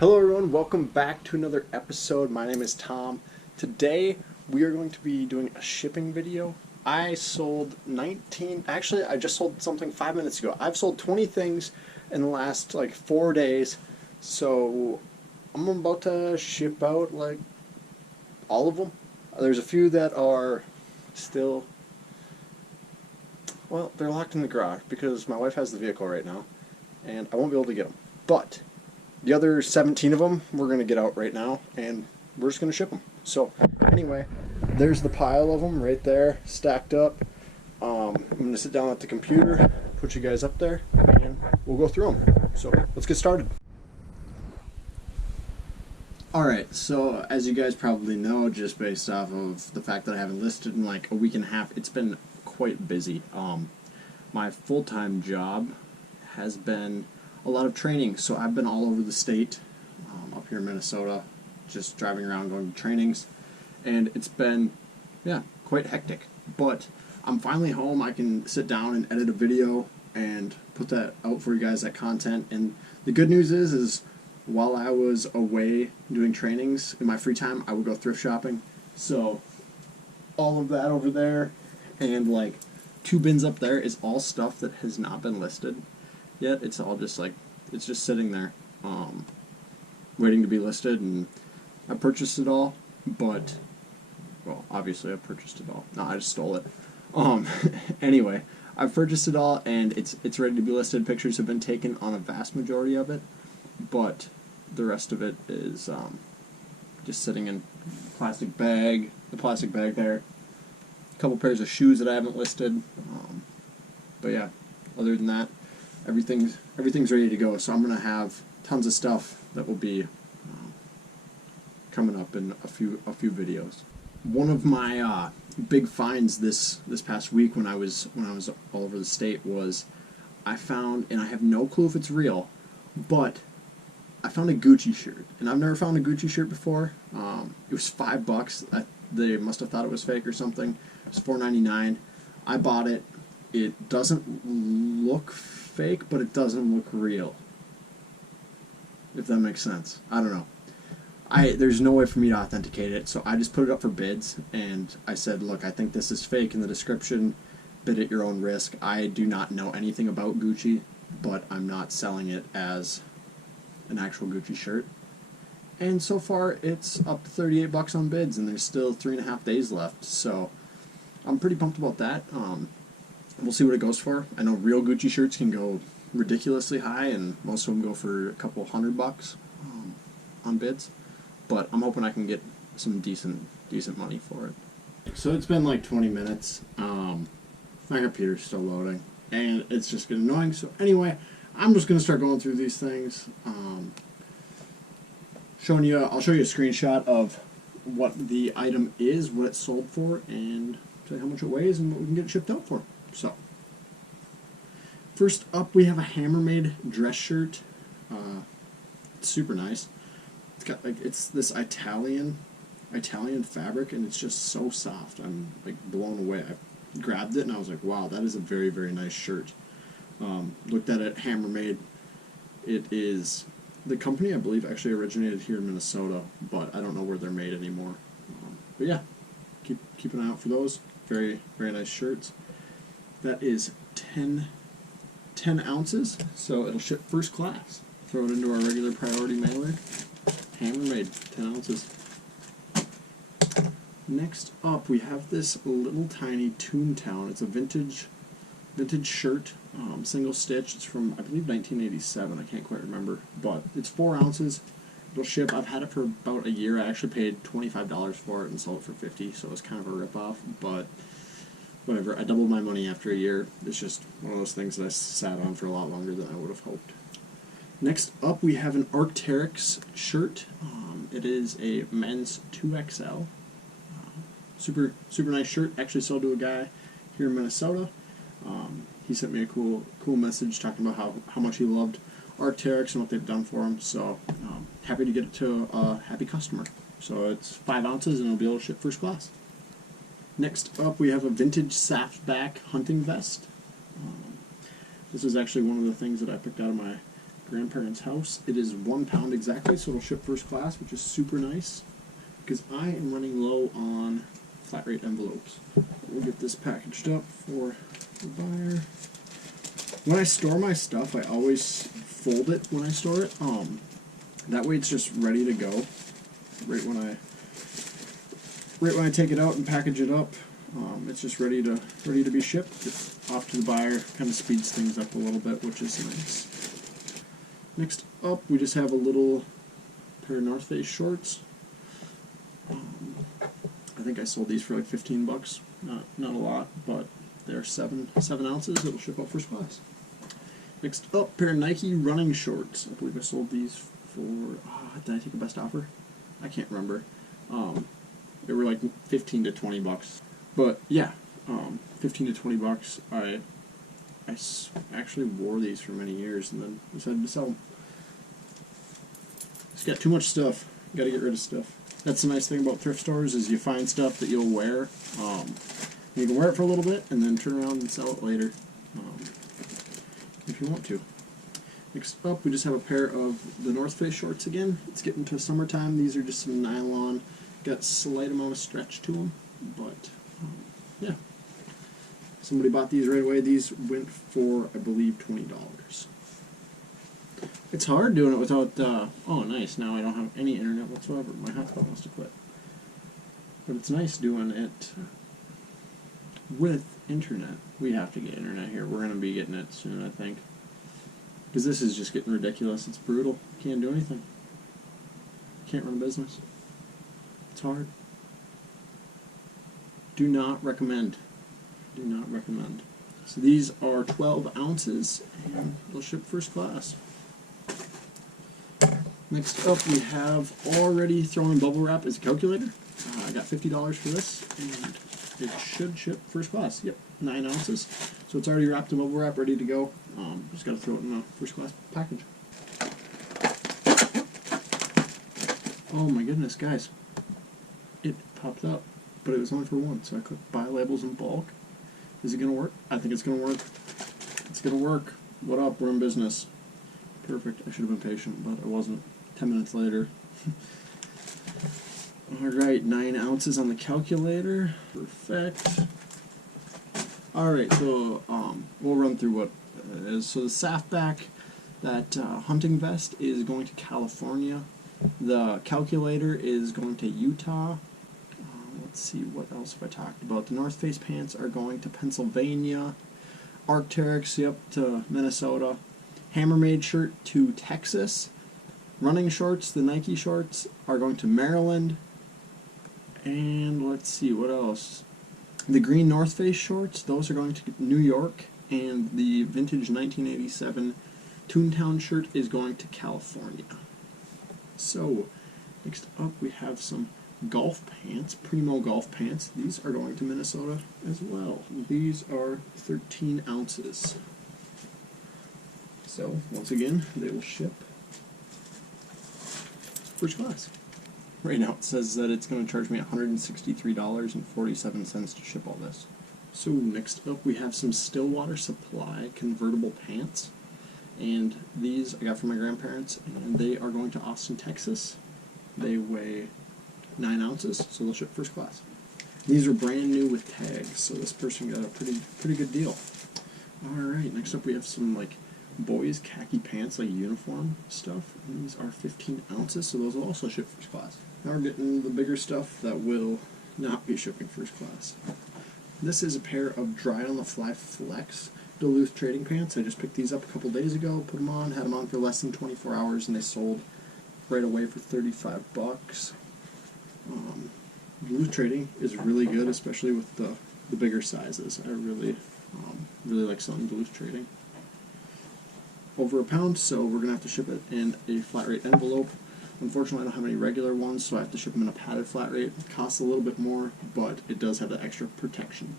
Hello everyone, welcome back to another episode. My name is Tom. Today we are going to be doing a shipping video. I sold 19, actually I just sold something 5 minutes ago. I've sold 20 things in the last like 4 days. So I'm about to ship out like all of them. There's a few that are still, well, they're locked in the garage because my wife has the vehicle right now and I won't be able to get them. But the other 17 of them we're going to get out right now, and we're just going to ship them. So, anyway, there's the pile of them right there, stacked up. I'm going to sit down at the computer, put you guys up there, and we'll go through them. So, let's get started. Alright, so as you guys probably know, just based off of the fact that I haven't listed in like a week and a half, it's been quite busy. My full-time job has been a lot of training, so I've been all over the state, up here in Minnesota, just driving around going to trainings, and it's been, yeah, quite hectic. But I'm finally home. I can sit down and edit a video and put that out for you guys, that content. And the good news is while I was away doing trainings in my free time, I would go thrift shopping. So all of that over there and like 2 bins up there is all stuff that has not been listed yet. It's all just like, it's just sitting there, waiting to be listed, and I purchased it all, but, well, obviously I purchased it all. No, I just stole it. Anyway, I've purchased it all, and it's ready to be listed. Pictures have been taken on a vast majority of it, but the rest of it is, just sitting in the plastic bag there. A couple pairs of shoes that I haven't listed, but yeah, other than that, everything's ready to go. So I'm gonna have tons of stuff that will be coming up in a few videos. One of my big finds this past week when I was all over the state was I found, and I have no clue if it's real, but I found a Gucci shirt, and I've never found a Gucci shirt before. It was $5. They must have thought it was fake or something. It was $4.99. I bought it. It doesn't look fake, but it doesn't look real, if that makes sense. I don't know. There's no way for me to authenticate it, so I just put it up for bids, and I said, look, I think this is fake in the description, bid at your own risk. I do not know anything about Gucci, but I'm not selling it as an actual Gucci shirt. And so far, it's up to $38 on bids, and there's still 3.5 days left, so I'm pretty pumped about that. We'll see what it goes for. I know real Gucci shirts can go ridiculously high, and most of them go for a couple $100 on bids. But I'm hoping I can get some decent money for it. So it's been like 20 minutes. My computer's still loading, and it's just getting annoying. So anyway, I'm just gonna start going through these things. I'll show you a screenshot of what the item is, what it's sold for, and tell you how much it weighs and what we can get it shipped out for. So, first up we have a Hammermade dress shirt. It's super nice. It's got like, it's this Italian fabric, and it's just so soft. I'm like blown away. I grabbed it and I was like, wow, that is a very, very nice shirt. Looked at it, Hammermade. It is, the company I believe actually originated here in Minnesota, but I don't know where they're made anymore. But yeah, keep an eye out for those. Very, very nice shirts. That is 10 ounces, so it'll ship first class. Throw it into our regular priority mailer. Hammermade, 10 ounces. Next up, we have this little tiny Toontown. It's a vintage shirt, single stitch. It's from, I believe, 1987. I can't quite remember, but it's 4 ounces. It'll ship. I've had it for about a year. I actually paid $25 for it and sold it for $50, so it was kind of a ripoff, but whatever. I doubled my money after a year. It's just one of those things that I sat on for a lot longer than I would have hoped. Next up, we have an Arctaryx shirt. It is a men's 2XL. Super nice shirt. Actually sold to a guy here in Minnesota. He sent me a cool message talking about how much he loved Arctaryx and what they've done for him. So happy to get it to a happy customer. So it's 5 ounces and it'll be able to ship first class. Next up, we have a vintage Saftback hunting vest. This is actually one of the things that I picked out of my grandparents' house. It is 1 pound exactly, so it'll ship first class, which is super nice because I am running low on flat rate envelopes. We'll get this packaged up for the buyer. When I store my stuff, I always fold it when I store it. That way it's just ready to go. Right when I take it out and package it up, it's just ready to be shipped. It's off to the buyer. Kind of speeds things up a little bit, which is nice. Next up, we just have a little pair of North Face shorts. I think I sold these for like 15 bucks. Not a lot, but they're 7 ounces. It'll ship up first class. Next up, pair of Nike running shorts. I believe I sold these for, did I take a best offer? I can't remember. They were like 15 to 20 bucks. But yeah, 15 to 20 bucks. I actually wore these for many years and then decided to sell them. It's got too much stuff. You gotta get rid of stuff. That's the nice thing about thrift stores is you find stuff that you'll wear. You can wear it for a little bit and then turn around and sell it later if you want to. Next up, we just have a pair of the North Face shorts again. It's getting to summertime. These are just some nylon. Got a slight amount of stretch to them, but yeah. Somebody bought these right away. These went for, I believe, $20. It's hard doing it without, oh nice, now I don't have any internet whatsoever. My hotspot must have quit. But it's nice doing it with internet. We have to get internet here. We're going to be getting it soon, I think. Because this is just getting ridiculous. It's brutal. Can't do anything. Can't run a business. It's hard. Do not recommend. Do not recommend. So these are 12 ounces and they'll ship first class. Next up we have already thrown in bubble wrap as a calculator. I got $50 for this and it should ship first class. Yep, 9 ounces. So it's already wrapped in bubble wrap, ready to go. Just got to throw it in a first class package. Oh my goodness, guys. It popped up, but it was only for 1, so I clicked buy labels in bulk. Is it going to work? I think it's going to work. It's going to work. What up? We're in business. Perfect. I should have been patient, but I wasn't. 10 minutes later. Alright, 9 ounces on the calculator. Perfect. Alright, so we'll run through what it is. So the Saftback, that hunting vest, is going to California. The calculator is going to Utah. Let's see, what else have I talked about? The North Face pants are going to Pennsylvania. Arctaryx, yep, to Minnesota. Hammermade shirt to Texas. Running shorts, the Nike shorts, are going to Maryland. And let's see, what else? The green North Face shorts, those are going to New York. And the vintage 1987 Toontown shirt is going to California. So, next up we have some golf pants, Primo golf pants. These are going to Minnesota as well. These are 13 ounces. So, once again, they will ship first class. Right now it says that it's going to charge me $163.47 to ship all this. So next up we have some Stillwater Supply convertible pants. And these I got from my grandparents, and they are going to Austin, Texas. They weigh 9 ounces, so they'll ship first class. These are brand new with tags, so this person got a pretty good deal. Alright, next up we have some like boys khaki pants, like uniform stuff. And these are 15 ounces, so those will also ship first class. Now we're getting the bigger stuff that will not be shipping first class. This is a pair of Dry on the Fly Flex Duluth trading pants. I just picked these up a couple days ago, put them on, had them on for less than 24 hours, and they sold right away for 35 bucks. Duluth trading is really good, especially with the bigger sizes. I really like selling Duluth trading. Over a pound, so we're going to have to ship it in a flat rate envelope. Unfortunately, I don't have any regular ones, so I have to ship them in a padded flat rate. It costs a little bit more, but it does have the extra protection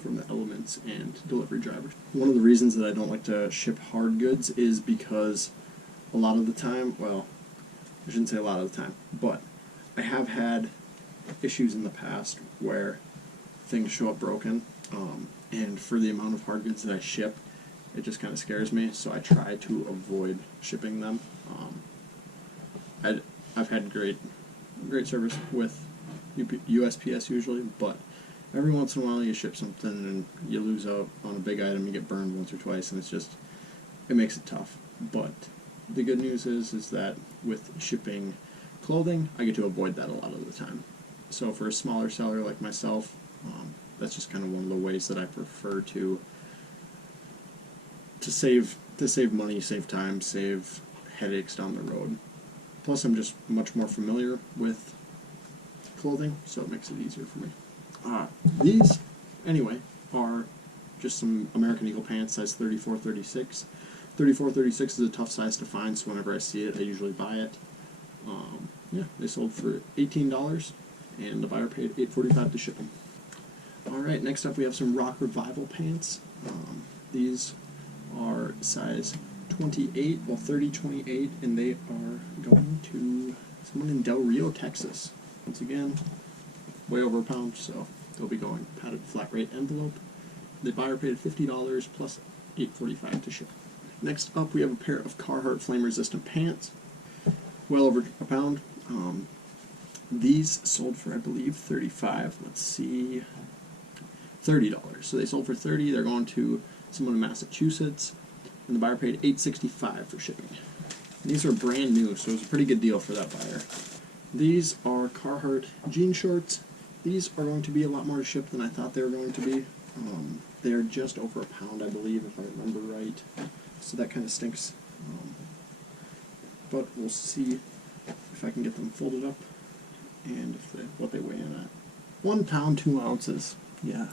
from the elements and delivery drivers. One of the reasons that I don't like to ship hard goods is because a lot of the time, well, I shouldn't say a lot of the time, but I have had issues in the past where things show up broken, and for the amount of hard goods that I ship, It just kind of scares me, so I try to avoid shipping them. I've had great service with USPS usually, but every once in a while you ship something and you lose out on a big item, you get burned once or twice, and it makes it tough. But the good news is that with shipping clothing, I get to avoid that a lot of the time. So for a smaller seller like myself, that's just kind of one of the ways that I prefer to save money, save time, save headaches down the road. Plus, I'm just much more familiar with clothing, so it makes it easier for me. These, anyway, are just some American Eagle pants, size 34-36. 34-36 is a tough size to find, so whenever I see it, I usually buy it. Yeah, they sold for $18, and the buyer paid $8.45 to ship them. Alright, next up we have some Rock Revival pants. These are size 28, well 30-28, and they are going to someone in Del Rio, Texas. Once again, way over a pound, so they'll be going padded flat rate envelope. The buyer paid $50 plus $8.45 to ship. Next up we have a pair of Carhartt flame resistant pants, well over a pound. These sold for, I believe, $35. Let's see, $30. So they sold for $30. They're going to someone in Massachusetts, and the buyer paid $8.65 for shipping. These are brand new, so it was a pretty good deal for that buyer. These are Carhartt jean shorts. These are going to be a lot more to ship than I thought they were going to be. They're just over a pound, I believe, if I remember right. So that kind of stinks. But we'll see if I can get them folded up and what they weigh in at. 1 pound, 2 ounces. Yeah,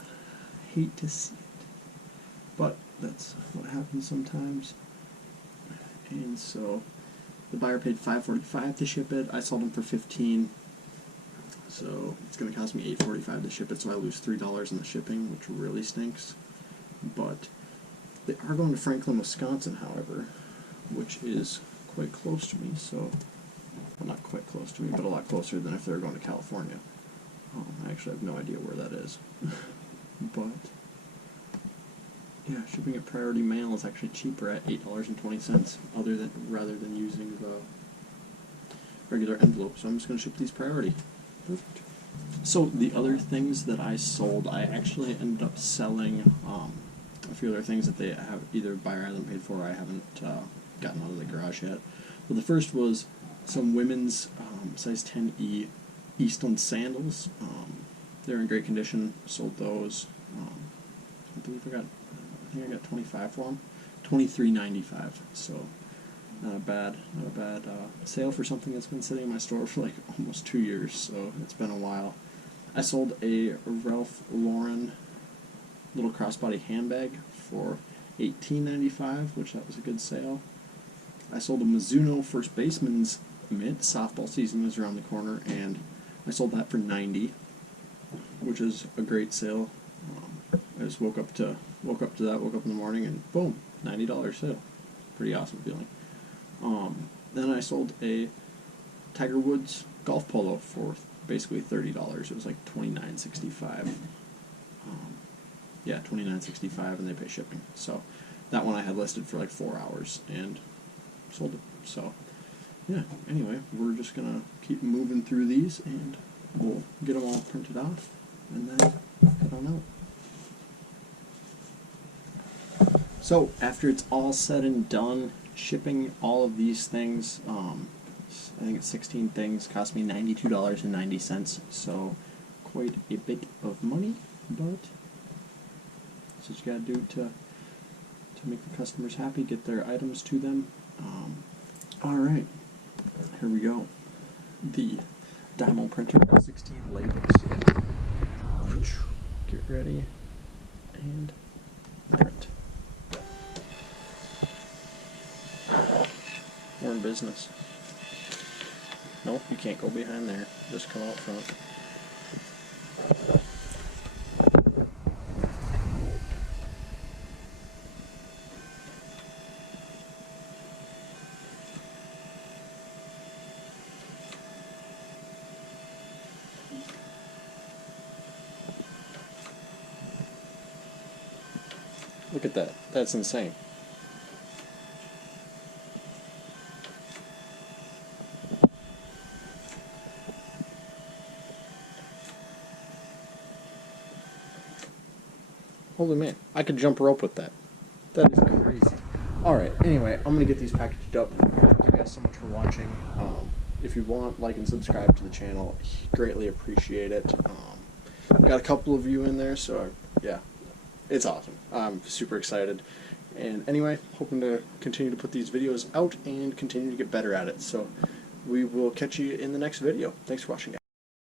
hate to see it, but that's what happens sometimes. And so the buyer paid $5.45 to ship it. I sold them for $15, so it's going to cost me $8.45 to ship it, so I lose $3 in the shipping, which really stinks. But they are going to Franklin, Wisconsin, however, which is quite close to me, so, well, not quite close to me, but a lot closer than if they were going to California. I actually have no idea where that is. But, yeah, shipping at priority mail is actually cheaper at $8.20, rather than using the regular envelope. So I'm just going to ship these priority. Perfect. So the other things that I sold, I actually ended up selling a few other things that they have either buyer hasn't paid for or I haven't gotten out of the garage yet. But the first was some women's size 10E Eastland sandals. They're in great condition. Sold those. I believe I got 25 for them. $23.95. So not a bad sale for something that's been sitting in my store for like almost 2 years. So it's been a while. I sold a Ralph Lauren little crossbody handbag for $18.95, which that was a good sale. I sold a Mizuno First Baseman's mitt. Softball season is around the corner, and I sold that for $90, which is a great sale. I just woke up in the morning, and boom, $90 sale. Pretty awesome feeling. Then I sold a Tiger Woods golf polo for basically $30. It was like $29.65. Yeah, $29.65, and they pay shipping. So that one I had listed for like 4 hours and sold it. So yeah, anyway, we're just gonna keep moving through these, and we'll get them all printed off and then head on out. So after it's all said and done, shipping all of these things, I think it's 16 things, cost me $92.90, so quite a bit of money, but that's what you gotta do to make the customers happy, get their items to them. Alright, here we go. The Dymo printer has 16 labels. Get ready and print. We're in business. Nope, you can't go behind there. Just come out front. Look at that. That's insane. Holy man, I could jump rope with that. That is crazy. Alright, anyway, I'm going to get these packaged up. Thank you guys so much for watching. If you want, like and subscribe to the channel. Greatly appreciate it. Got a couple of you in there, so yeah, it's awesome. I'm super excited. And anyway, hoping to continue to put these videos out and continue to get better at it. So we will catch you in the next video. Thanks for watching, guys.